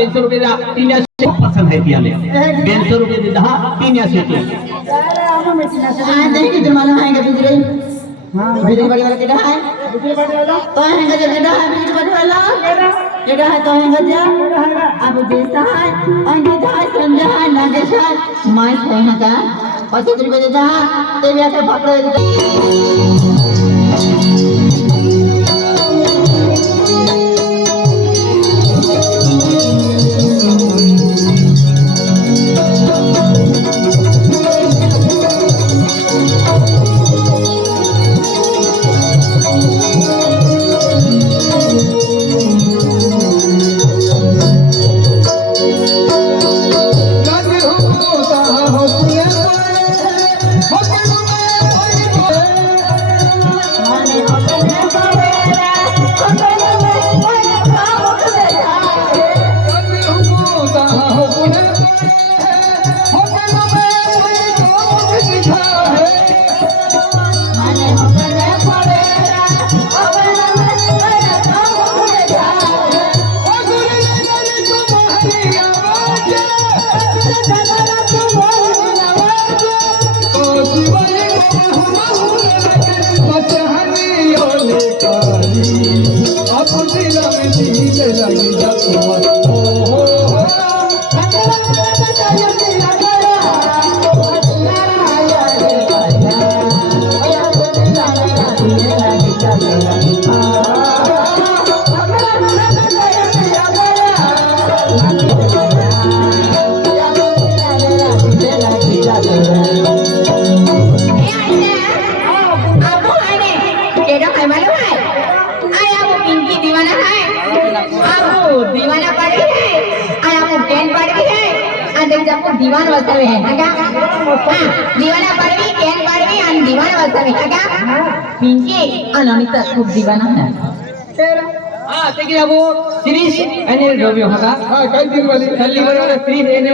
₹150 तीन पसंद है ती हमें ₹150 दहा तीन शेती देखी तुम्हाला आहे का बिजली बिजली वाला केडा है बिजली वाला तो है का केडा है बिजली वाला केडा है तो है का अब देता है अंकित है संजय है नागेश है मैं सोना का ₹50 देता ते भी ऐसे भागड़े दीवान वसावे है का दीवाना पाडवी केन पाडवी आणि दीवान वसावे का पिंकी आणि अमित खूप दीवाना है हां ते की अब श्री आणि रवि होगा हां काय दिन वाली खाली बरोबर श्री देने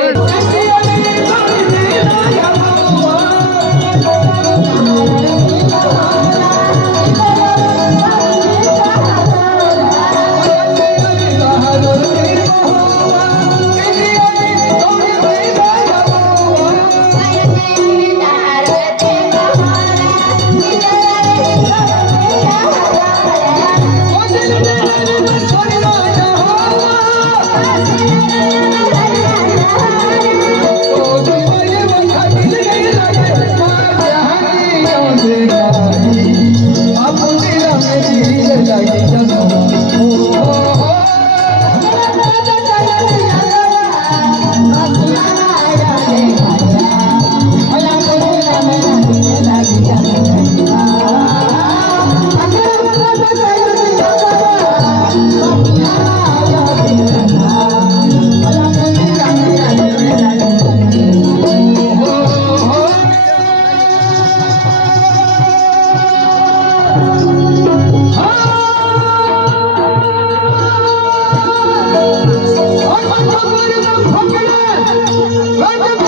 Right